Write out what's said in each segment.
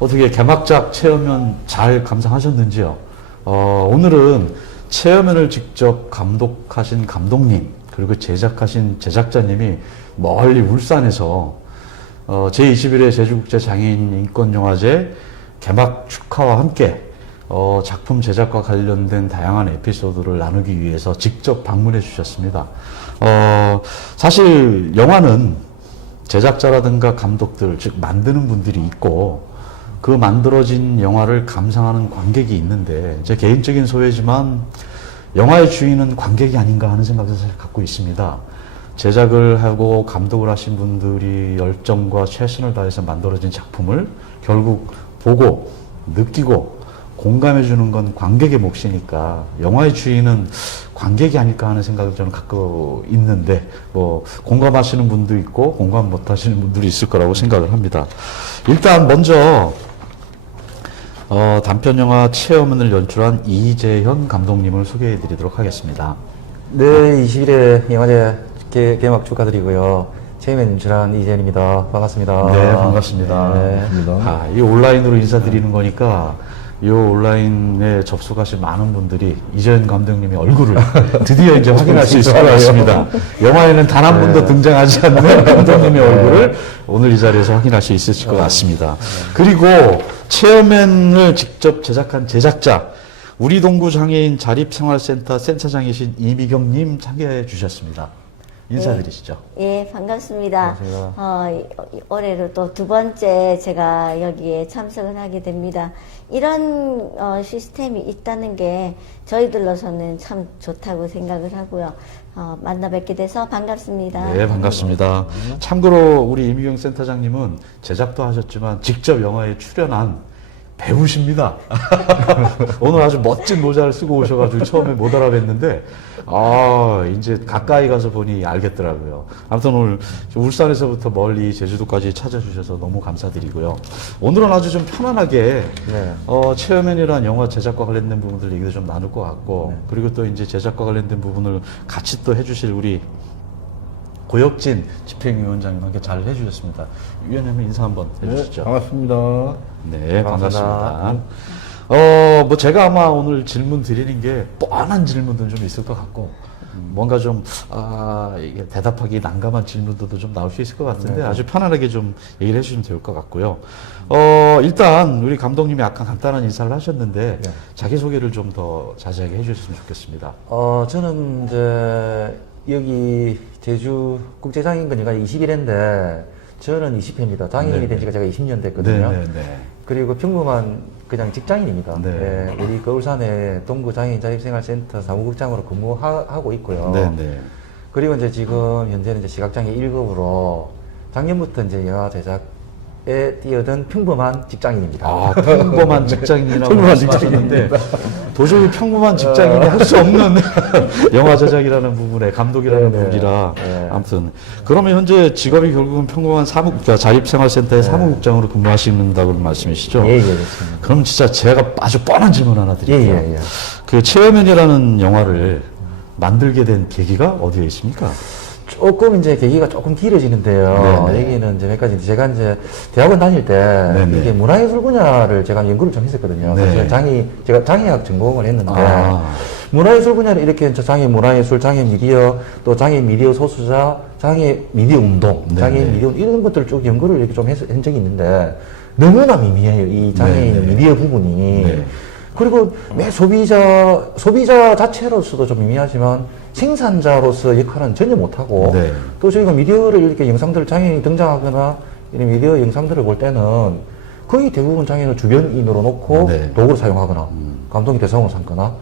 어떻게 개막작 체험연 잘 감상하셨는지요? 오늘은 체험연을 직접 감독하신 감독님, 그리고 제작하신 제작자님이 멀리 울산에서 제21회 제주국제장애인 인권영화제 개막 축하와 함께 작품 제작과 관련된 다양한 에피소드를 나누기 위해서 직접 방문해 주셨습니다. 사실 영화는 제작자라든가 감독들, 즉 만드는 분들이 있고 그 만들어진 영화를 감상하는 관객이 있는데 제 개인적인 소회지만 영화의 주인은 관객이 아닌가 하는 생각을 사실 갖고 있습니다. 제작을 하고 감독을 하신 분들이 열정과 최선을 다해서 만들어진 작품을 결국 보고 느끼고 공감해 주는 건 관객의 몫이니까 영화의 주인은 관객이 아닐까 하는 생각을 저는 갖고 있는데 뭐 공감하시는 분도 있고 공감 못 하시는 분들이 있을 거라고 생각을 합니다. 일단 먼저 단편영화 체험연을 연출한 이재현 감독님을 소개해 드리도록 하겠습니다. 네, 21회 영화제 개막 축하드리고요. 체험연 연출한 이재현입니다. 반갑습니다. 네, 반갑습니다. 네. 이 온라인으로 인사드리는 거니까 이 온라인에 접속하신 많은 분들이 이재현 감독님의 얼굴을 드디어 이제 확인할 수 있을 것 같습니다. 영화에는 단 한 번도 등장하지 않는 감독님의 얼굴을 오늘 이 자리에서 확인할 수 있을 것 같습니다. 그리고 체험연을 직접 제작한 제작자, 우리 동구 장애인 자립생활센터 센터장이신 이미경님 참여해 주셨습니다. 인사드리시죠. 예, 반갑습니다. 반갑습니다. 올해로 또 두 번째 제가 여기에 참석을 하게 됩니다. 이런 시스템이 있다는 게 저희들로서는 참 좋다고 생각을 하고요. 만나 뵙게 돼서 반갑습니다. 네, 반갑습니다. 참고로 우리 이미경 센터장님은 제작도 하셨지만 직접 영화에 출연한 배우십니다. 오늘 아주 멋진 모자를 쓰고 오셔가지고 처음에 못 알아뵀는데, 이제 가까이 가서 보니 알겠더라고요. 아무튼 오늘 울산에서부터 멀리 제주도까지 찾아주셔서 너무 감사드리고요. 오늘은 아주 좀 편안하게, 네. 체험연이란 영화 제작과 관련된 부분들 얘기도 좀 나눌 것 같고, 그리고 또 이제 제작과 관련된 부분을 같이 또 해주실 우리 고혁진 집행위원장님 함께 잘 해주셨습니다. 위원님 인사 한번 해주시죠. 네, 반갑습니다. 네, 반갑습니다. 반갑습니다. 뭐 제가 아마 오늘 질문 드리는 게 뻔한 질문도 좀 있을 것 같고, 뭔가 좀, 이게 대답하기 난감한 질문들도 좀 나올 수 있을 것 같은데, 아주 편안하게 좀 얘기를 해주시면 좋을 것 같고요. 일단, 우리 감독님이 아까 간단한 인사를 하셨는데, 네. 자기소개를 좀 더 자세하게 해주셨으면 좋겠습니다. 저는 이제 여기 제주 국제장애인권영화 21회인데 저는 20회입니다. 장애인이 네. 된 지가 제가 20년 됐거든요. 네네네. 그리고 평범한 그냥 직장인입니다. 네. 예, 우리 그 울산의 동구 장애인 자립생활센터 사무국장으로 근무하고 있고요. 네네. 그리고 이제 지금 현재는 이제 시각장애 1급으로 작년부터 이제 영화 제작에 뛰어든 평범한 직장인입니다. 평범한 직장인이라고 평범한 말씀하셨는데 도저히 평범한 직장인이 할 수 없는 영화 제작이라는 부분에 감독이라는 네, 부분이라 네. 아무튼 그러면 현재 직업이 결국은 평범한 그러니까 자립생활센터의 사무국장으로 근무하신다고 말씀이시죠? 예, 그렇습니다. 그럼 진짜 제가 아주 뻔한 질문 하나 드릴게요. 예, 예, 예. 그 체험연이라는 영화를 만들게 된 계기가 어디에 있습니까? 조금 이제 계기가 조금 길어지는데요. 네네. 여기는 이제 몇 가지 제가 이제 대학원 다닐 때 네네. 이게 문화예술 분야를 제가 연구를 좀 했었거든요. 네. 사실 제가 장애학 전공을 했는데 아. 문화예술 분야를 이렇게 장애 문화예술, 장애 미디어, 또 장애 미디어 소수자, 장애 미디어 운동, 네네. 장애 미디어 이런 것들을 쭉 연구를 이렇게 좀 한 적이 있는데 너무나 미미해요. 이 장애인 네네. 미디어 부분이. 네. 그리고 매 소비자 자체로서도 좀 미미하지만 생산자로서 역할은 전혀 못하고 네. 또 저희가 미디어를 이렇게 영상들 장애인이 등장하거나 이런 미디어 영상들을 볼 때는 거의 대부분 장애인을 주변인으로 놓고 네. 도구를 사용하거나 감독이 대성을 삼거나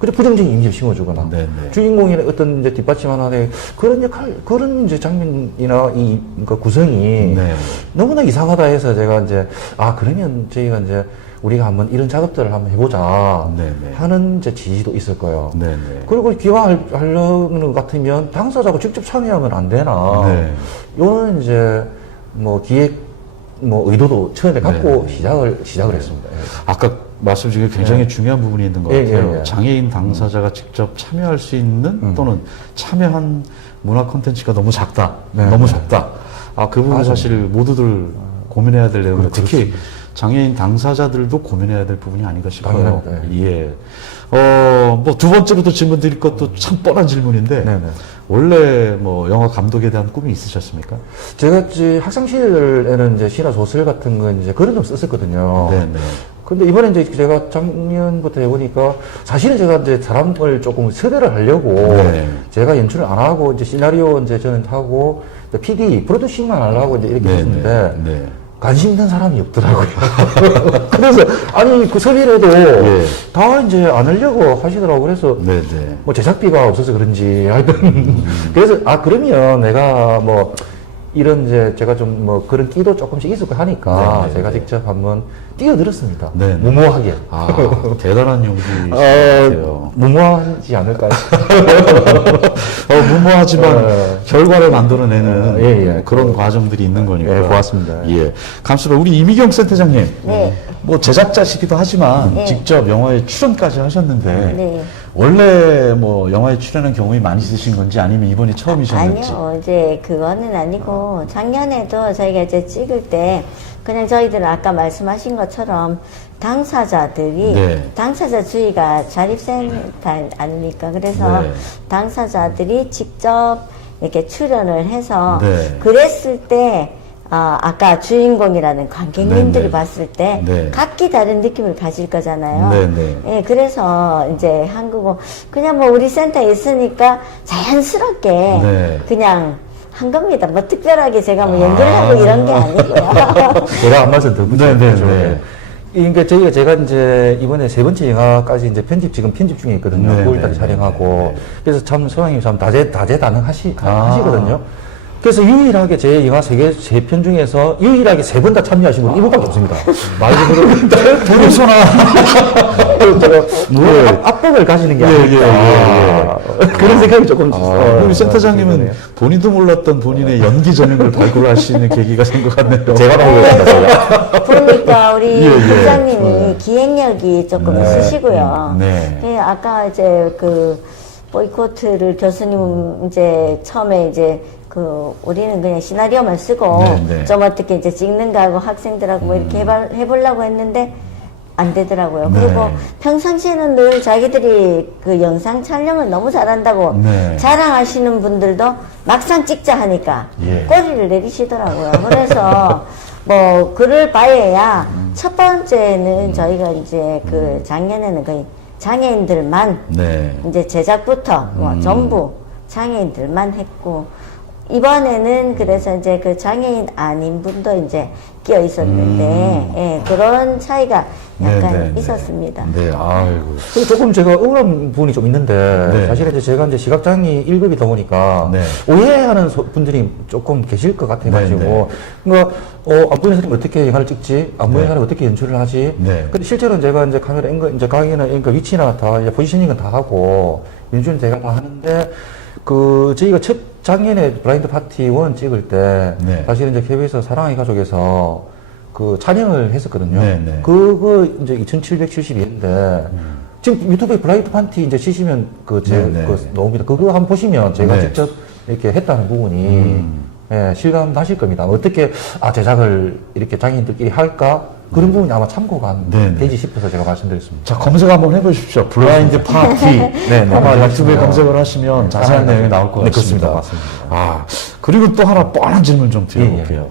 그래 부정적인 이미지를 심어주거나 네, 네. 주인공이 어떤 이제 뒷받침하는 그런 역할 그런 이제 장면이나 이 그러니까 구성이 네. 너무나 이상하다 해서 제가 이제 그러면 저희가 이제 우리가 한번 이런 작업들을 한번 해보자 네네. 하는 이제 지지도 있을 거예요. 네네. 그리고 기왕하려는 것 같으면 당사자가 직접 참여하면 안 되나. 네. 요는 이제 뭐 기획 뭐 의도도 처음에 갖고 네네. 시작을 했습니다. 예. 아까 말씀 중에 굉장히 중요한 부분이 있는 것 예, 같아요. 예, 예. 장애인 당사자가 직접 참여할 수 있는 또는 참여한 문화 콘텐츠가 너무 작다. 네, 너무 네. 적다. 그 부분 맞아요. 사실 모두들 고민해야 될 내용인데 특히 장애인 당사자들도 고민해야 될 부분이 아닌가 싶어요. 당연합니다. 예. 뭐 두 번째로도 질문 드릴 것도 참 뻔한 질문인데 네네. 원래 뭐 영화 감독에 대한 꿈이 있으셨습니까? 제가 이제 학창 시절에는 이제 시나 소설 같은 거 이제 글은 좀 썼었거든요. 네네. 근데 이번에 이제 제가 작년부터 해보니까 사실은 제가 이제 사람을 조금 섭외를 하려고 네. 제가 연출을 안 하고 이제 시나리오 이제 저는 하고 PD 프로듀싱만 하려고 이제 이렇게 했는데 네. 관심 있는 사람이 없더라고요. 그래서 아니 그 섭외를 해도 예. 다 이제 안 하려고 하시더라고. 그래서 네네. 뭐 제작비가 없어서 그런지 하여튼 그래서 아 그러면 내가 뭐 이런 이제 제가 좀 뭐 그런 끼도 조금씩 있을 거 하니까 네네. 제가 직접 한번 뛰어들었습니다. 네네. 무모하게. 아, 대단한 용기이신 것 같아요. 무모하지 않을까요? 무모하지만 결과를 만들어내는 예. 그런 과정들이 있는 거니까. 예, 고맙습니다. 예. 감사합니다. 우리 이미경 센터장님. 네. 뭐 제작자시기도 하지만 네. 직접 영화에 출연까지 하셨는데 네. 원래 뭐 영화에 출연한 경험이 많이 있으신 건지 아니면 이번이 처음이셨는지. 아니요, 이제 그거는 아니고 작년에도 저희가 이제 찍을 때 그냥 저희들은 아까 말씀하신 것처럼 당사자들이 네. 당사자주의가 자립센터 아닙니까? 그래서 네. 당사자들이 직접 이렇게 출연을 해서 네. 그랬을 때 아까 주인공이라는 관객님들이 네, 네. 봤을 때 네. 각기 다른 느낌을 가질 거잖아요. 네, 네. 예, 그래서 이제 한국어 그냥 뭐 우리 센터에 있으니까 자연스럽게 네. 그냥 한 겁니다. 뭐 특별하게 제가 뭐 연기를 하고 이런 게 아니고요. 제가 한 말씀 더 네, 붙여주죠. 네. 그러니까 제가 이제 이번에 세 번째 영화까지 이제 지금 편집 중에 있거든요. 네, 9월달에 네, 촬영하고. 네. 그래서 참 소장님 참 다재다능하시거든요. 그래서 유일하게 제 영화 세 편 중에서 유일하게 세 번 다 참여하신 분이 이분밖에 없습니다. 말 그대로 부르소나. 예. 압박을 가지는 게 예, 아닐까. 그런 생각이 조금 우리 센터장님은 본인도 몰랐던 본인의 연기 전형을 발굴할 수 있는 계기가 된 것 같네요. 제가 나오겠습니다. 제가. 그러니까 우리 예, 예. 부장님이 기획력이 조금 네. 있으시고요. 네. 예, 아까 이제 그 보이코트를 교수님 이제 처음에 이제 우리는 그냥 시나리오만 쓰고 네, 네. 좀 어떻게 이제 찍는 거하고 학생들하고 뭐 이렇게 해보려고 했는데 안 되더라고요. 네. 그리고 평상시에는 늘 자기들이 그 영상 촬영을 너무 잘한다고 네. 자랑하시는 분들도 막상 찍자 하니까 예. 꼬리를 내리시더라고요. 그래서 뭐 그럴 바에야 첫 번째는 저희가 이제 그 작년에는 거의 장애인들만 네. 이제 제작부터 뭐 전부 장애인들만 했고 이번에는 그래서 이제 그 장애인 아닌 분도 이제 끼어 있었는데 예, 그런 차이가 약간 네, 네, 있었습니다. 네, 아이고. 그리고 조금 제가 억울한 부분이 좀 있는데 네. 사실은 이제 제가 이제 시각장애 1급이다 보니까 네. 오해하는 분들이 조금 계실 것 같아가지고 네, 네. 그러니까 안 보이는 사람이 어떻게 영화를 찍지? 안 보이는 네. 사람이 어떻게 연출을 하지? 네. 근데 실제로는 제가 이제 카메라 앵글, 이제 가게나 앵글 위치나 다 이제 포지셔닝은 다 하고 연출은 제가 다 하는데 저희가 첫 작년에 블라인드 파티 1 찍을 때 네. 사실은 이제 KBS 사랑의 가족에서 그 촬영을 했었거든요. 네, 네. 그거 이제 2,772인데 지금 유튜브에 블라인드 파티 이제 치시면 네, 네. 나옵니다. 그거 한번 보시면 제가 네. 직접 이렇게 했다는 부분이 예, 실감 나실 겁니다. 어떻게 제작을 이렇게 장애인들끼리 할까? 그런 부분이 아마 참고가 네, 네. 되지 싶어서 제가 말씀드렸습니다. 자, 검색 한번 해보십시오. 블라인드 파티. 네, 아마 네, 유튜브에 맞습니다. 검색을 하시면 자세한 네, 내용이 나올 것 네, 같습니다. 그렇습니다. 맞습니다. 그리고 또 하나 뻔한 질문 좀 드려볼게요.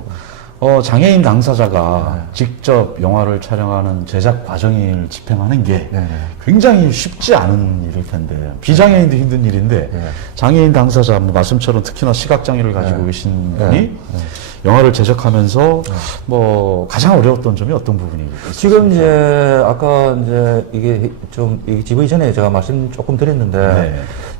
예, 장애인 당사자가 직접 영화를 촬영하는 제작 과정을 집행하는 게 네, 네. 굉장히 쉽지 않은 일일 텐데, 비장애인도 힘든 일인데, 네. 장애인 당사자, 뭐 말씀처럼 특히나 시각장애를 가지고 계신 분이 네. 영화를 제작하면서 뭐 가장 어려웠던 점이 어떤 부분이 있습니까? 지금 이제 아까 이제 이게 좀 GV 전에 제가 말씀 조금 드렸는데 네.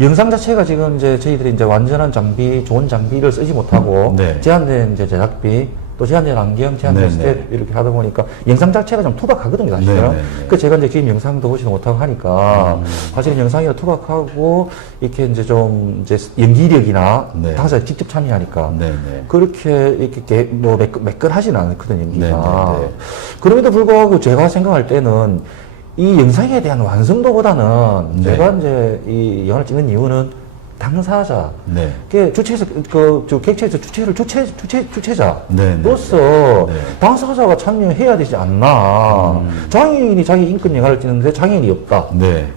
영상 자체가 지금 이제 저희들이 이제 완전한 장비, 좋은 장비를 쓰지 못하고 네. 제한된 이제 제작비 또 제한된 안경, 제한된 네, 스텝 이렇게 하다 보니까 영상 자체가 좀 투박하거든요, 사실은. 네, 네, 네. 그 제가 이제 지금 영상도 보지도 못하고 하니까 사실은 영상이 투박하고 이렇게 이제 좀 이제 연기력이나 네. 당사자 직접 참여하니까 네, 네. 그렇게 이렇게 뭐 매끌하지는 않거든요, 연기가. 네, 네, 네. 그럼에도 불구하고 제가 생각할 때는 이 영상에 대한 완성도보다는 네. 제가 이제 이 영화를 찍는 이유는 당사자, 네. 그 주체에서 객체에서 주체자로서 네, 네. 네. 당사자가 참여해야 되지 않나. 장애인이 자기 인권 영화를 찍는데 장애인이 없다. 네.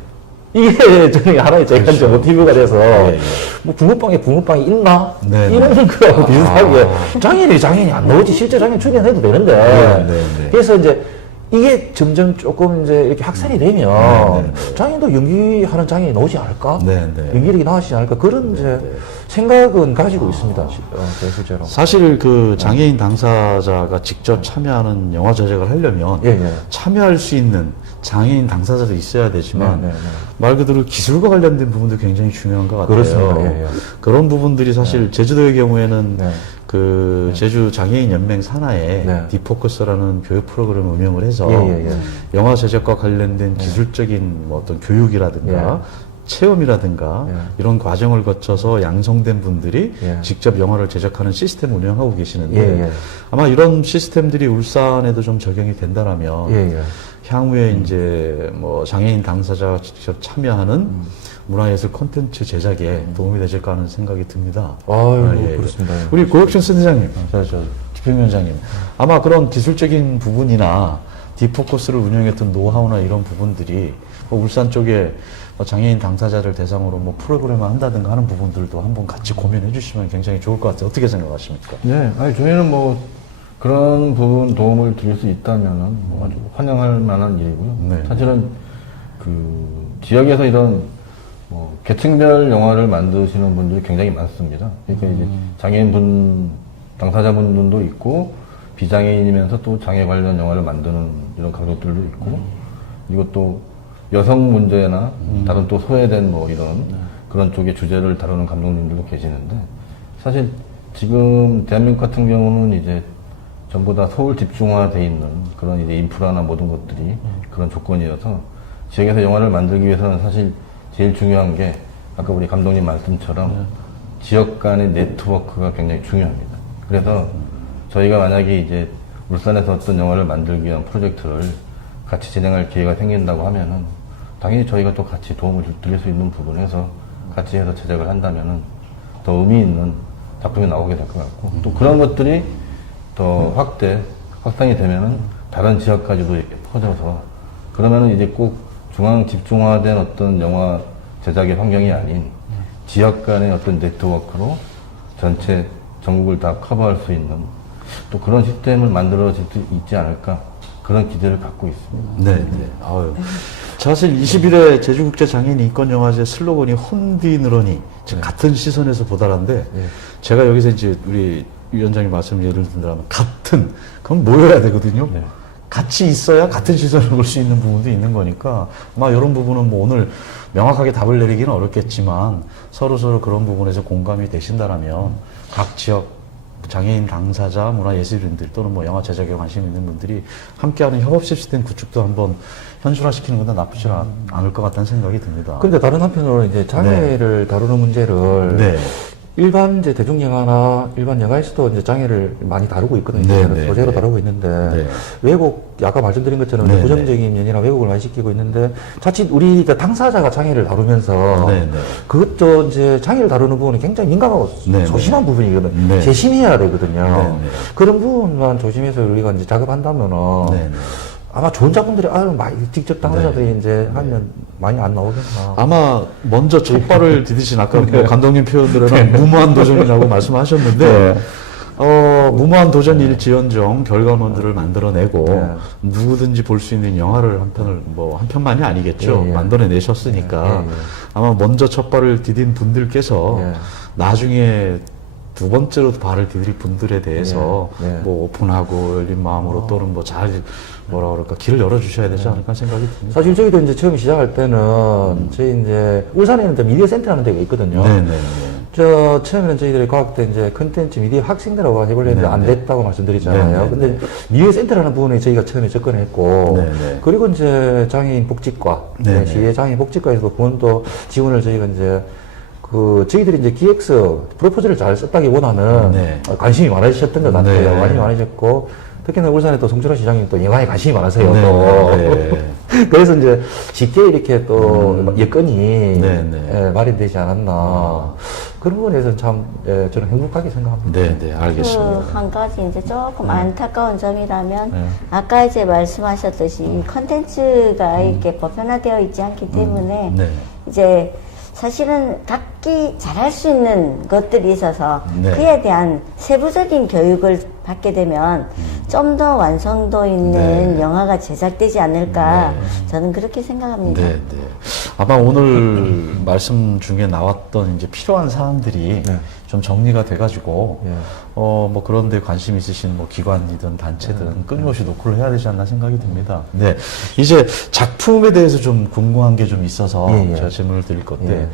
이게 저는 하나의 제가 이제 그렇죠. 모티브가 돼서 예, 예. 뭐 붕어빵이 있나? 네, 이런 네. 거하고 비슷하게 장애인이 안 나오지 실제 장애인 출연해도 되는데 네, 네, 네. 그래서 이제 이게 점점 조금 이제 이렇게 확산이 되면 네, 네, 네. 장애인도 연기하는 장애인이 나오지 않을까? 네, 네. 연기력이 나아지지 않을까? 그런 이제 생각은 가지고 있습니다. 제 실제로. 사실 그 장애인 당사자가 직접 참여하는 영화 제작을 하려면 예, 예. 참여할 수 있는 장애인 당사자도 있어야 되지만 네, 네, 네. 말 그대로 기술과 관련된 부분도 굉장히 중요한 것 같아요. 그렇습니다. 예, 예. 그런 부분들이 사실 제주도의 경우에는 네. 그 제주 장애인 연맹 산하에 네. 디포커스라는 교육 프로그램을 운영을 해서 예, 예, 예. 영화 제작과 관련된 기술적인 뭐 어떤 교육이라든가 체험이라든가 예. 이런 과정을 거쳐서 양성된 분들이 예. 직접 영화를 제작하는 시스템을 운영하고 계시는데 예, 예. 아마 이런 시스템들이 울산에도 좀 적용이 된다라면 예, 예. 향후에 이제 뭐 장애인 당사자가 직접 참여하는 문화예술 콘텐츠 제작에 도움이 되실까 하는 생각이 듭니다. 아유, 예, 예. 그렇습니다. 예. 우리 고혁준 센터장님, 저 집행위원장님, 아마 그런 기술적인 부분이나 디포커스를 운영했던 노하우나 이런 부분들이 뭐 울산 쪽에 뭐 장애인 당사자를 대상으로 뭐 프로그램을 한다든가 하는 부분들도 한번 같이 고민해 주시면 굉장히 좋을 것 같아요. 어떻게 생각하십니까? 네, 아니 저희는 뭐 그런 부분 도움을 드릴 수 있다면은 뭐 아주 환영할 만한 일이고요. 네. 사실은 그 지역에서 이런 뭐 계층별 영화를 만드시는 분들이 굉장히 많습니다. 그러니까 이제 장애인분 당사자분들도 있고 비장애인이면서 또 장애 관련 영화를 만드는 이런 감독들도 있고 그리고 또 여성 문제나 다른 또 소외된 뭐 이런 그런 쪽의 주제를 다루는 감독님들도 계시는데 사실 지금 대한민국 같은 경우는 이제 전부 다 서울 집중화돼 있는 그런 이제 인프라나 모든 것들이 그런 조건이어서 지역에서 영화를 만들기 위해서는 사실 제일 중요한 게 아까 우리 감독님 말씀처럼 지역 간의 네트워크가 굉장히 중요합니다. 그래서 저희가 만약에 이제 울산에서 어떤 영화를 만들기 위한 프로젝트를 같이 진행할 기회가 생긴다고 하면은 당연히 저희가 또 같이 도움을 드릴 수 있는 부분에서 같이 해서 제작을 한다면은 더 의미 있는 작품이 나오게 될 것 같고 또 그런 것들이 더 확산이 되면은 다른 지역까지도 이렇게 퍼져서 그러면은 이제 꼭 중앙 집중화된 어떤 영화 제작의 환경이 아닌 지역 간의 어떤 네트워크로 전체 전국을 다 커버할 수 있는 또 그런 시스템을 만들어질 수 있지 않을까 그런 기대를 갖고 있습니다. 네, 네. 아유. 사실 21회 제주국제장애인 인권영화제 슬로건이 혼비느러니, 즉 같은 시선에서 보다란데, 제가 여기서 이제 우리 위원장님 말씀 예를 든다면, 같은, 그건 모여야 되거든요. 네. 같이 있어야 같은 시선을 볼 수 있는 부분도 있는 거니까, 아마 이런 부분은 뭐 오늘 명확하게 답을 내리기는 어렵겠지만, 서로 그런 부분에서 공감이 되신다라면, 각 지역 장애인 당사자, 문화예술인들 또는 뭐 영화 제작에 관심 있는 분들이 함께하는 협업 시스템 구축도 한번 현실화시키는 것도 나쁘지 않을 것 같다는 생각이 듭니다. 근데 다른 한편으로는 이제 장애를 다루는 문제를 네. 일반 이제 대중영화나 일반 영화에서도 이제 장애를 많이 다루고 있거든요. 네, 소재로 네, 소재로 네. 다루고 있는데 네. 왜곡 아까 말씀드린 것처럼 네, 부정적인 면이나 왜곡을 많이 시키고 있는데 자칫 우리 당사자가 장애를 다루면서 네, 네. 그것도 이제 장애를 다루는 부분이 굉장히 민감하고 네, 소심한 부분이거든요. 네. 재심해야 되거든요. 네, 네. 그런 부분만 조심해서 우리가 이제 작업한다면은 네, 네. 아마 좋은 작품들이 많이 직접 당사자들이 네. 이제 하면 많이 안 나오겠나. 아마 먼저 첫 발을 디디신 아까 뭐 감독님 표현대로는 무모한 도전이라고 말씀하셨는데 무모한 도전일지언정 결과물들을 만들어내고 네. 누구든지 볼 수 있는 영화를 한 편을 뭐 한 편만이 아니겠죠. 예, 예. 만들어내셨으니까 예, 예. 아마 먼저 첫 발을 디딘 분들께서 예. 나중에 두 번째로 발을 디딜 분들에 대해서 예, 예. 뭐 오픈하고 열린 마음으로 또는 뭐 잘 뭐라 그럴까 길을 열어주셔야 되지 않을까 생각이 듭니다. 사실 저희도 이제 처음 시작할 때는 저희 이제 울산에는 또 미디어 센터라는 데가 있거든요. 네네네. 저 처음에는 저희들이 과학대 이제 컨텐츠 미디어 학생들하고 해보려 했는데 안 네네. 됐다고 말씀드렸잖아요. 네네. 근데 미디어 센터라는 부분에 저희가 처음에 접근했고 네네. 그리고 이제 장애인 복지과, 네네. 시의 장애인 복지과에서도 그분도 지원을 저희가 이제 저희들이 이제 기획서 프로포즈를 잘 썼다기보다는 네. 관심이 많으셨던 것 같아요. 네. 관심이 많으셨고 특히나 울산에 또 송철호 시장님 또 영화에 관심이 많으세요. 네, 또. 네. 그래서 이제 쉽게 이렇게 또 여건이 네네. 예, 마련되지 않았나. 그런 부분에서 참 예, 저는 행복하게 생각합니다. 네, 알겠습니다. 그 한 가지 이제 조금 안타까운 점이라면 네. 아까 이제 말씀하셨듯이 이 컨텐츠가 이렇게 보편화되어 있지 않기 때문에 네. 이제 사실은 각기 잘할 수 있는 것들이 있어서 네. 그에 대한 세부적인 교육을 받게 되면 좀 더 완성도 있는 네. 영화가 제작되지 않을까 저는 그렇게 생각합니다. 네, 네. 아마 오늘 말씀 중에 나왔던 이제 필요한 사항들이 네. 좀 정리가 돼가지고, 예. 뭐 그런 데 관심 있으신 뭐 기관이든 단체든 끊임없이 노크를 해야 되지 않나 생각이 듭니다. 네. 이제 작품에 대해서 좀 궁금한 게 좀 있어서 예, 예. 제가 질문을 드릴 건데, 예.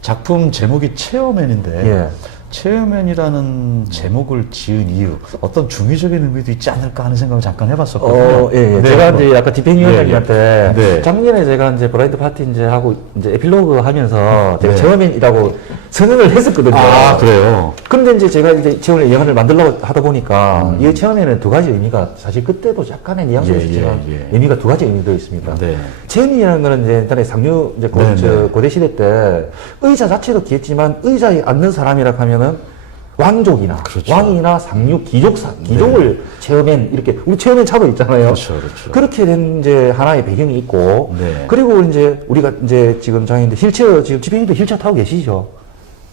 작품 제목이 체어맨인데, 예. 체어맨이라는 제목을 지은 이유, 어떤 중의적인 의미도 있지 않을까 하는 생각을 잠깐 해봤었거든요. 예, 예. 네, 제가 한번. 이제 아까 디팽위원장님한테 네. 네. 작년에 제가 이제 브라이드 파티 이제 하고 이제 에필로그 하면서 제가 네. 체어맨이라고 선언을 했었거든요. 아, 그래요? 근데 이제 제가 이제 체어맨 영화를 만들려고 하다 보니까 이 체어맨은 두 가지 의미가 사실 그때도 약간의 뉘앙스가 예, 있지만 예, 예. 의미가 두 가지 의미가 있습니다. 네. 체어맨이라는 거는 이제 일단에 상류 이제 네, 네. 고대 시대 때 의자 자체도 귀했지만 의자에 앉는 사람이라 하면은 왕족이나 그렇죠. 왕이나 상류 귀족을 체어맨 이렇게 우리 체어맨 차도 있잖아요. 그렇죠, 그렇죠. 그렇게 된 이제 하나의 배경이 있고 네. 그리고 이제 우리가 이제 지금 장인데 힐체어 지금 집행님도 힐체어 타고 계시죠?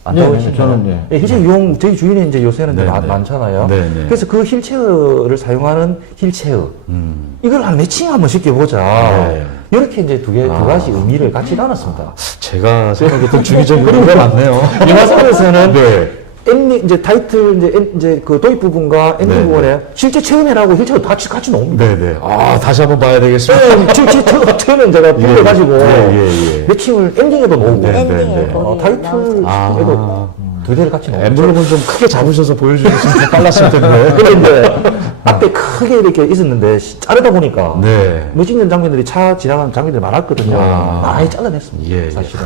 안 네, 타고 네, 계시죠? 저는, 예. 힐체어 이용 저희 주위에 이제 요새는 이제 네, 네. 많잖아요. 네, 네. 그래서 그 힐체어를 사용하는 힐체어 이걸 한 매칭 한번 시켜보자. 네. 이렇게 이제 두 가지 의미를 같이 나눴습니다. 제가 생각했던 중의적인 의미가 맞네요. 영화 속에서는 네. 엔딩 이제 타이틀 이제 그 도입 부분과 엔딩 네, 부분에 실제 체험이라고 힐체어 같이 나옵니다. 네네. 아, 다시 한번 봐야 되겠습니다. 네, 실제 체험은 제가 빌려가지고 예. 매칭을 엔딩에도 놓고 네, 엔딩에 네, 네. 거기 타이틀에도 아. 두 개를 같이 넣었죠. 엠블럼은 좀 크게 잡으셔서 보여주셨으면 좀 빨랐을 텐데. 근데 이제 앞에 크게 이렇게 있었는데 자르다 보니까 네. 멋있는 장면들이 차 지나가는 장면들이 많았거든요. 아. 많이 잘라냈습니다. 예, 예. 사실은.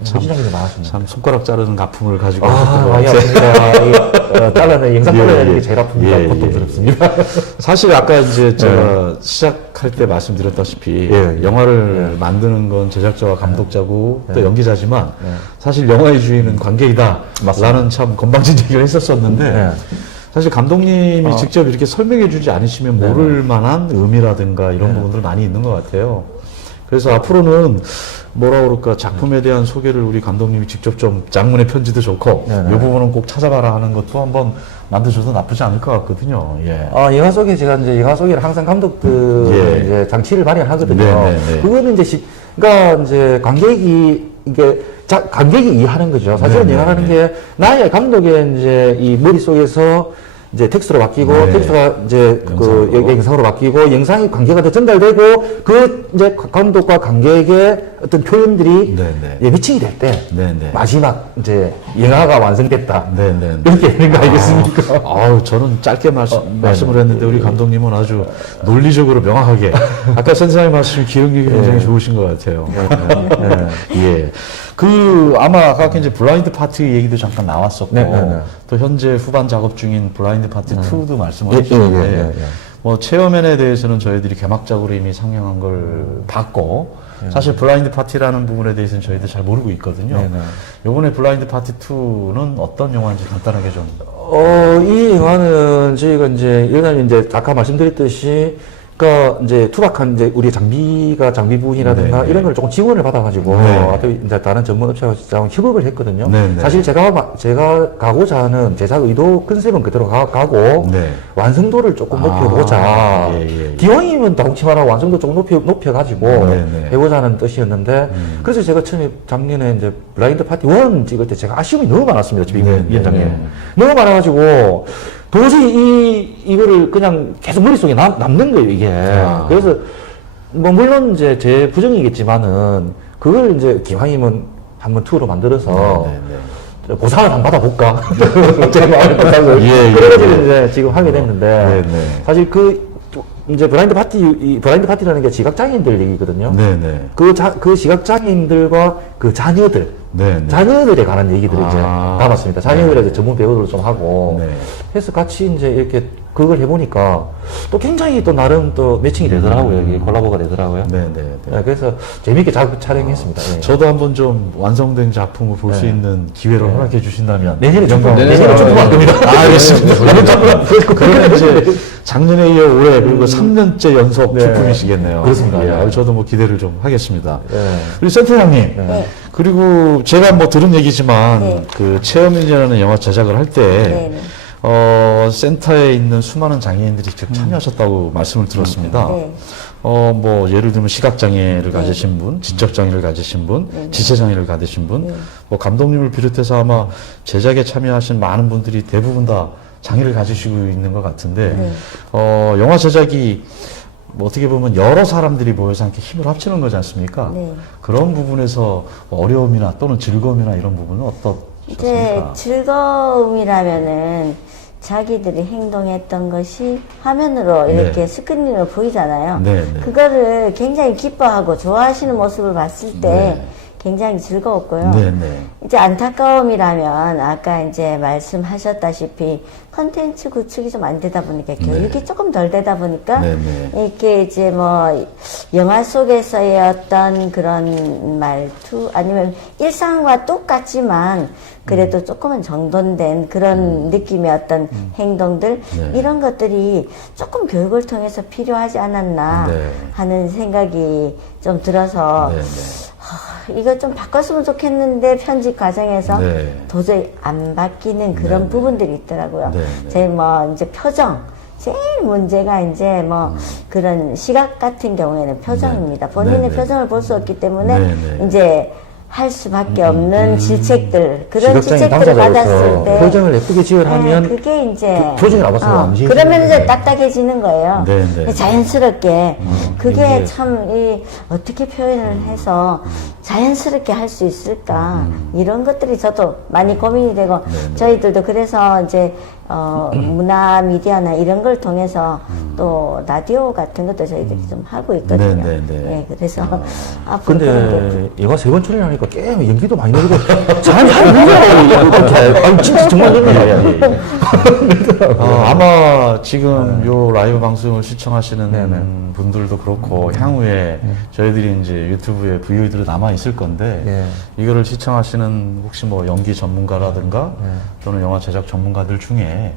멋있는 장면들이 많았습니다. 참 손가락 자르는 아픔을 가지고 아, 하셨던 것 많이 같아요. 아픕니다. 잘라내, 영상 예, 잘라내는 예. 게 제일 아픕니다. 예, 예. 고통스럽습니다. 사실 아까 이제 제가 시작할 때 말씀드렸다시피 예, 예. 영화를 만드는 건 제작자와 감독자고 또 예. 연기자지만 사실 영화의 주인은 관객이다 라는 참 건방진 얘기를 했었었는데 예. 사실 감독님이 직접 이렇게 설명해 주지 않으시면 모를 만한 의미라든가 이런 부분들 많이 있는 것 같아요. 그래서 앞으로는 뭐라 그럴까 작품에 대한 소개를 우리 감독님이 직접 좀 장문의 편지도 좋고 네네. 이 부분은 꼭 찾아봐라 하는 것도 한번 만드셔도 나쁘지 않을 것 같거든요. 예. 영화 속에 제가 이제 영화 속에 항상 감독들 예. 이제 장치를 마련하거든요. 네네네. 그거는 이제 그러니까 이제 관객이 이게 관객이 이해하는 거죠. 사실은 네네네. 영화라는 게 나의 감독의 이제 이 머릿속에서 이제 텍스트로 바뀌고 네. 텍스트가 이제 영상으로. 그 영상으로 바뀌고 영상이 관객한테 전달되고 그 이제 감독과 관객의 어떤 표현들이 네네. 예, 미칭이 될 때 네네. 마지막 이제 영화가 완성됐다. 네네. 이렇게 되는 거 아니겠습니까? 아우, 저는 짧게 말씀을 했는데 우리 감독님은 아주 논리적으로 명확하게 아까 선생님 말씀 기억력이 굉장히 좋으신 것 같아요. 예. 그 아마 아까 이제 블라인드 파티 얘기도 잠깐 나왔었고 네. 또 현재 후반 작업 중인 블라인드 파티 2도 말씀을 예, 해주셨는데 예. 뭐 체어맨에 대해서는 저희들이 개막작으로 이미 상영한 걸 봤고 사실 블라인드 파티라는 부분에 대해서는 저희도 잘 모르고 있거든요. 네네. 요번에 블라인드 파티 2는 어떤 영화인지 간단하게 좀. 이 영화는 저희가 이제 일단 이제 아까 말씀드렸듯이 그러니까 이제 투박한 이제 우리 장비 부분이라든가 네네. 이런 걸 조금 지원을 받아가지고 네. 또 이제 다른 전문 업체하고 협업을 했거든요. 네네. 사실 제가 가고자 하는 제작 의도 컨셉은 그대로 가고 네. 완성도를 조금 높여보자. 예. 기왕이면 다홍치마라고 완성도 조금 높여가지고 네네. 해보자는 뜻이었는데 그래서 제가 처음에 작년에 이제 블라인드 파티 1 찍을 때 제가 아쉬움이 너무 많았습니다. 지금 네네. 위원장님. 너무 많아가지고 도저히 이거를 그냥 계속 머릿속에 남는 거예요, 이게. 그래서, 뭐, 물론 이제 제 부정이겠지만은, 그걸 이제 기왕이면 한번 투어로 만들어서, 보상을 한번 받아볼까? 제 마음의 보상을. 예. 그래가지고 이제 지금 하게 됐는데, 네네. 사실 이제 블라인드 파티라는 게 지각장애인들 얘기거든요. 네네. 그 시각장애인들과 그 자녀들, 네네. 자녀들에 관한 얘기들을 이제 아. 담았습니다. 자녀들에 대해 전문 배우들도 좀 하고. 네. 해서 같이 이제 이렇게 그걸 해보니까 또 굉장히 또 나름 또 매칭이 되더라고요. 이게 콜라보가 되더라고요. 네, 네, 네. 네, 그래서 재밌게 촬영했습니다. 예. 저도 한번 좀 완성된 작품을 볼 수 있는 기회를 허락해 주신다면 내년에 영광. 내년에 축구할 겁니다. 아, 알겠습니다. 그러면 이제 작년에 이어 올해 그리고 3년째 연속 네. 작품이시겠네요. 그렇습니다. 예, 아유, 저도 뭐 기대를 좀 하겠습니다. 네. 그리고 센터장님, 네. 그리고 제가 뭐 들은 얘기지만 네. 그 체험인이라는 영화 제작을 할 때 네, 네. 센터에 있는 수많은 장애인들이 직접 참여하셨다고 말씀을 들었습니다. 네. 뭐, 예를 들면 시각장애를 가지신 분, 지적장애를 가지신 분, 지체장애를 가지신 분, 뭐, 감독님을 비롯해서 아마 제작에 참여하신 많은 분들이 대부분 다 장애를 가지시고 있는 것 같은데, 네. 영화 제작이 뭐 어떻게 보면 여러 사람들이 모여서 함께 힘을 합치는 거지 않습니까? 네. 그런 부분에서 어려움이나 또는 즐거움이나 이런 부분은 이제 어떻습니까? 즐거움이라면은 자기들이 행동했던 것이 화면으로 이렇게 네. 스크린으로 보이잖아요. 네, 네. 그거를 굉장히 기뻐하고 좋아하시는 모습을 봤을 때 네. 굉장히 즐거웠고요. 네, 네. 이제 안타까움이라면 아까 이제 말씀하셨다시피 컨텐츠 구축이 좀 안 되다 보니까 교육이 조금 덜 되다 보니까 네, 네. 이렇게 이제 뭐 영화 속에서의 어떤 그런 말투 아니면 일상과 똑같지만 그래도 조금은 정돈된 그런 느낌의 어떤 행동들 네. 이런 것들이 조금 교육을 통해서 필요하지 않았나 네. 하는 생각이 좀 들어서 네, 네. 이거 좀 바꿨으면 좋겠는데 편집 과정에서 네. 도저히 안 바뀌는 그런 부분들이 있더라고요. 네, 네. 제일 뭐 이제 표정 제일 문제가 이제 뭐 그런 시각 같은 경우에는 표정입니다. 본인의 네, 네. 표정을 볼 수 없기 때문에 네, 네. 이제 할 수밖에 없는 질책들 그런 시각장애인 질책들을 받았을 당사자로서 때 표정을 예쁘게 지으려면 그게 이제 표정이 나왔으면 안 지어지는 그러면 이제 거예요. 딱딱해지는 거예요. 네, 네. 자연스럽게 그게 이게- 참 어떻게 표현을 해서 자연스럽게 할 수 있을까 이런 것들이 저도 많이 고민이 되고 저희들도 그래서 이제 문화 미디어나 이런 걸 통해서 또 라디오 같은 것도 저희들이 좀 하고 있거든요. 네, 네, 네. 예, 그래서 앞으로 그런 게 근데 얘가 3번 출연하니까 꽤 연기도 많이 나오고 잘 늘려요 이렇게. 아니 진짜 정말 늘려요. 아마 지금 요 라이브 방송을 시청하시는 네, 네. 분들도 그렇고 향후에 저희들이 이제 유튜브에 VOD로 남아 있을 건데 예. 이거를 시청하시는 혹시 뭐 연기 전문가라든가 또는 영화 제작 전문가들 중에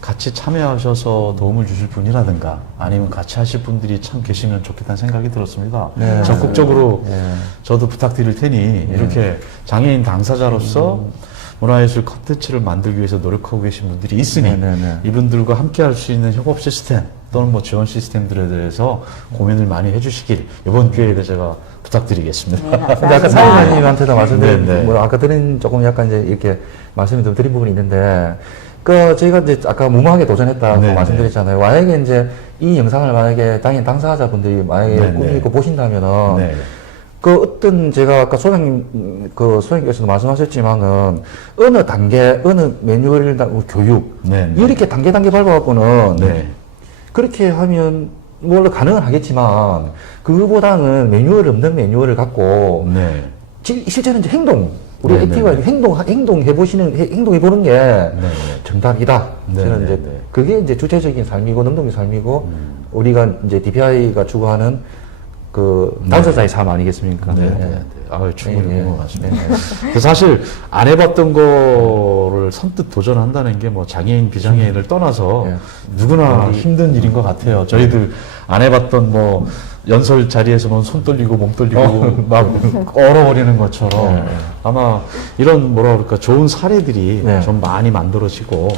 같이 참여하셔서 도움을 주실 분이라든가 아니면 같이 하실 분들이 참 계시면 좋겠다는 생각이 들었습니다. 네. 적극적으로 네. 저도 부탁드릴 테니 이렇게 장애인 당사자로서 문화예술 컨텐츠를 만들기 위해서 노력하고 계신 분들이 있으니 네, 네, 네. 이분들과 함께 할 수 있는 협업 시스템 또는 뭐 지원 시스템들에 대해서 고민을 많이 해주시길 이번 기회에 제가 부탁드리겠습니다. 네, 근데 아까 사회자님한테도 말씀드린, 네, 네. 뭐 아까 드린 조금 약간 이제 이렇게 말씀을 좀 드린 부분이 있는데, 저희가 이제 아까 무모하게 도전했다고 네, 말씀드렸잖아요. 만약에 이제 이 영상을 만약에 장애인 당사자분들이 만약에 네, 꿈이 네. 있고 보신다면은, 네. 어떤 제가 아까 소장님께서도 말씀하셨지만은, 어느 단계, 어느 매뉴얼 교육, 네, 네. 이렇게 단계 밟아갖고는, 네. 그렇게 하면 물론 가능은 하겠지만 그거보다는 매뉴얼 없는 매뉴얼을 갖고 네. 실제로 이제 행동 우리 네, 액티브가 네, 행동해 보는 게 네. 정답이다. 네, 저는 네, 이제 네. 그게 이제 주체적인 삶이고 능동의 삶이고 우리가 이제 DPI가 추구하는 그 당사자의 삶 아니겠습니까? 네, 네, 네. 충분히 예, 그런 예. 것 같습니다. 근데 사실 안 해봤던 거를 선뜻 도전한다는 게 뭐 장애인, 비장애인을 떠나서 예. 누구나 힘든 일인 것 같아요. 저희들 안 해봤던 뭐 연설 자리에서 뭐 손 떨리고 몸 떨리고 막 얼어버리는 것처럼 아마 이런 뭐라 그럴까 좋은 사례들이 네. 좀 많이 만들어지고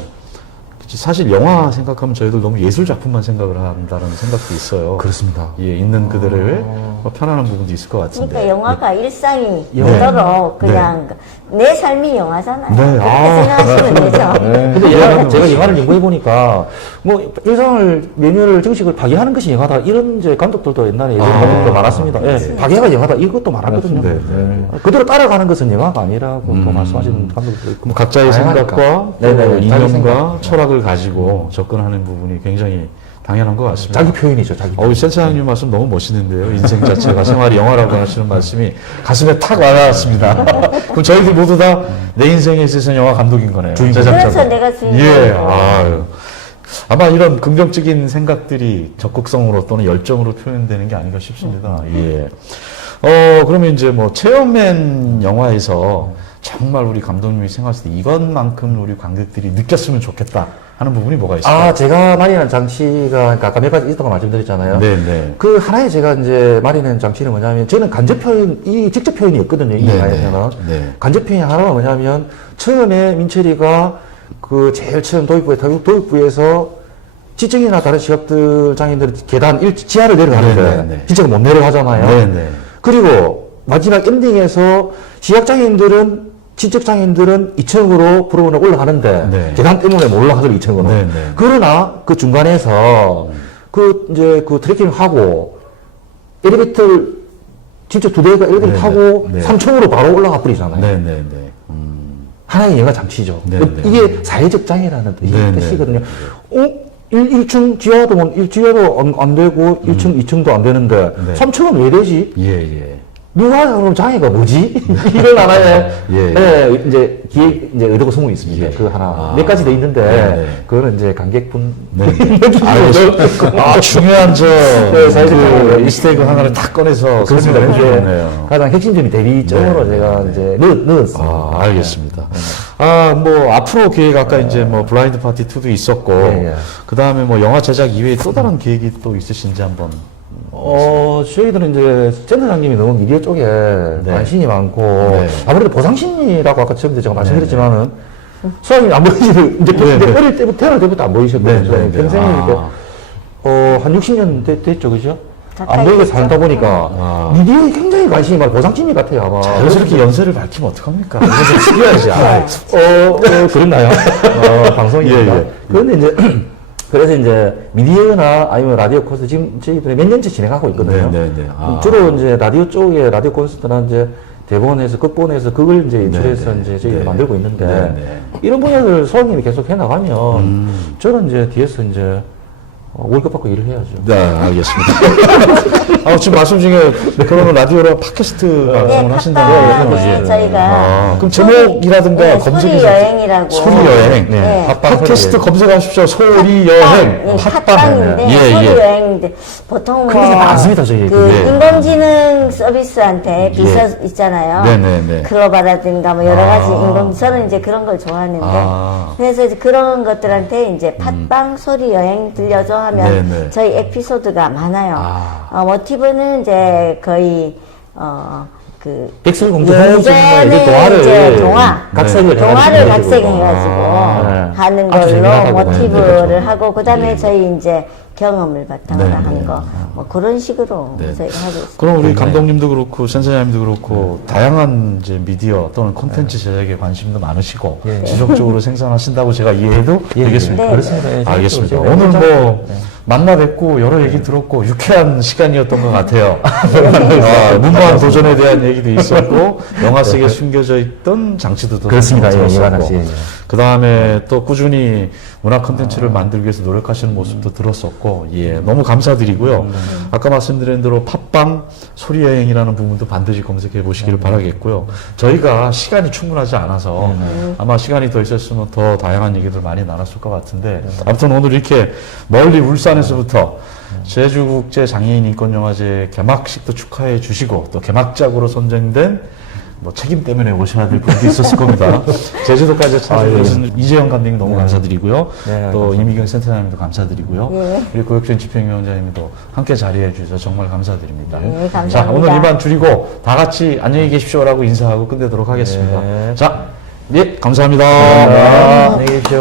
사실 영화 생각하면 저희들 너무 예술 작품만 생각을 한다는 생각도 있어요. 그렇습니다. 예, 있는 그대로의 뭐 편안한 부분도 있을 것 같은데. 그러니까 영화가 일상이 네. 되도록 그냥 내 삶이 영화잖아요. 네. 그렇게 생각하시면 되죠. 근데 제가 영화를 연구해 보니까 뭐 일상을 매뉴얼 정식을 파괴하는 것이 영화다 이런 이제 감독들도 옛날에 이런 감독도 많았습니다. 예, 파괴가 영화다 이것도 많았거든요. 네, 네. 그대로 따라가는 것은 영화가 아니라고 또 말씀하시는 감독들도 있고 뭐 각자의 다양하니까. 생각과 네네, 또 자기 이념과 생각. 철학을 가지고 접근하는 부분이 굉장히 당연한 것 같습니다. 자기 표현이죠, 자기. 표현. 센터장님 말씀 너무 멋있는데요. 인생 자체가 생활이 영화라고 하시는 말씀이 가슴에 탁 와닿았습니다. 그럼 저희들 모두 다 내 인생에 있어서 영화 감독인 거네요. 제작자가. 그래서 내가 주인공이고. 예, 아유. 아마 이런 긍정적인 생각들이 적극성으로 또는 열정으로 표현되는 게 아닌가 싶습니다. 예. 그러면 이제 뭐 체험맨 영화에서 정말 우리 감독님이 생각했을 때 이것만큼 우리 관객들이 느꼈으면 좋겠다 하는 부분이 뭐가 있을까요? 제가 마련한 장치가, 그러니까 아까 몇 가지 있다고 말씀드렸잖아요. 네네. 그 하나의 제가 이제 마련한 장치는 뭐냐면, 저는 간접 표현, 이 직접 표현이었거든요, 이 네네. 영화에서는. 네. 간접 표현이 하나가 뭐냐면, 처음에 민철이가 그 제일 처음 도입부에서 지적이나 다른 시각들 장애인들은 계단 지하를 내려가는데, 네네네. 진짜 못 내려가잖아요. 네네. 그리고 마지막 엔딩에서 지적장애인들은 2층으로 부르거나 올라가는데 네. 계단 때문에 못 올라가더라고요, 2층으로. 네, 네. 그러나 그 중간에서 그 트레킹을 하고 엘리베이터를 진짜 두 대가 엘리베이터 네, 타고 네. 3층으로 바로 올라가 버리잖아요. 네네네. 하나의 영화 장치죠. 네, 네. 이게 사회적 장애라는 네, 뜻이거든요. 1층 지하도 안 되고 1층, 2층도 안 되는데 네. 3층은 왜 되지? 예. 누가 그럼 장애가 뭐지? 이런 하나의 예. 이제 이제 의도가 숨어 있습니다. 예. 그 하나 아. 몇 가지 돼 있는데 네. 그거는 이제 관객분 네. 알겠습니다. 중요한 사회적 장애. 이스테이크 하나를 딱 꺼내서 그렇습니다. 설명을 이제 해주셨네요. 가장 핵심적인 대비점으로 네, 제가 네, 이제 넣었습니다. 알겠습니다. 뭐 앞으로 계획 아까 이제 뭐 블라인드 파티 2도 있었고 예. 그 다음에 뭐 영화 제작 이외에 또 다른 계획이 또 있으신지 한번. 저희들은 이제 센터장님이 너무 미디어 쪽에 관심이 많고, 네. 아무래도 보상심리라고 아까 처음부터 제가 말씀드렸지만은, 수학이 안 보이시는, 이제 어릴 때부터, 태어날 때부터 안 보이셨거든요. 네. 평생에 이렇게, 한 60년 됐죠, 그죠? 가까이 안 보이게 됐죠. 살다 보니까, 미디어에 굉장히 관심이 많고, 보상심리 같아요, 아마. 자연스럽게 연세를 밝히면 어떡합니까? 이거 좀 숙여야지. 그랬나요? 방송이니까. 예. 그런데 이제, 그래서 이제 미디어나 아니면 라디오 콘서트 지금 저희들이 몇 년째 진행하고 있거든요. 네. 주로 이제 라디오 쪽에 라디오 콘서트나 이제 대본에서 극본에서 그걸 이제 인출해서 이제 저희가 만들고 있는데 이런 분야를 소장님이 계속 해 나가면 저는 이제 뒤에서 이제 월급 받고 일을 해야죠. 네, 알겠습니다. 지금 말씀 중에 그러면 라디오로 팟캐스트 방송을 하신다는 팟빵에 거지? 저희가 그럼 제목이라든가 검색해서 소리 여행이라고 소리 여행. 네. 팟캐스트 검색하십시오. 소리 여행. 팟빵인데 예. 소리 여행인데 보통 그런 게 많습니다, 저희. 그 예. 인공지능 서비스한테 비서 있잖아요. 네네네. 클로바라든가 뭐 여러 가지 저는 이제 그런 걸 좋아하는데 그래서 이제 그런 것들한테 이제 팟빵 소리 여행 들려줘 하면 네네. 저희 에피소드가 많아요. 모티브는 이제 거의 그 백설공주 예전에 홍보팀의 이제 이제 동화 각색을 동화를 해가지고. 각색해가지고 네. 하는 아주 걸로 재미나다고 모티브를 그렇죠. 하고 그다음에 저희 이제 경험을 바탕으로 네, 하는 네. 거 뭐 그런 식으로 네. 저희가 하고 있습니다. 그럼 우리 감독님도 그렇고 센서장님도 그렇고 다양한 이제 미디어 또는 콘텐츠 제작에 관심도 많으시고 지속적으로 생산하신다고 제가 이해해도 되겠습니까? 네. 그렇습니다. 예, 알겠습니다. 저희가 오늘 뭐 네. 만나 뵙고 여러 얘기 들었고 유쾌한 시간이었던 것 같아요. 무모한 도전에 대한 얘기도 있었고 영화 속에 숨겨져 있던 장치도 또 그렇습니다. 들었었고. 예, 영화 장치, 예. 그 다음에 또 꾸준히 문화 콘텐츠를 만들기 위해서 노력하시는 모습도 들었었고, 너무 감사드리고요. 아까 말씀드린 대로 팟빵 소리여행이라는 부분도 반드시 검색해 보시기를 바라겠고요. 저희가 시간이 충분하지 않아서 아마 시간이 더 있었으면 더 다양한 얘기들 많이 나눴을 것 같은데, 아무튼 오늘 이렇게 멀리 울산에서부터 제주국제장애인인권영화제 개막식도 축하해 주시고, 또 개막작으로 선정된 뭐 책임 때문에 오셔야 될 분도 있었을 겁니다. 제주도까지 찾아주신 이재영 감독님 너무 감사드리고요. 네, 또 이미경 센터장님도 감사드리고요. 네. 그리고 고혁준 집행위원장님도 함께 자리해 주셔서 정말 감사드립니다. 네, 감사합니다. 자, 오늘 이만 줄이고 다 같이 안녕히 계십시오라고 인사하고 끝내도록 하겠습니다. 네. 자, 감사합니다. 안녕히 계십시오.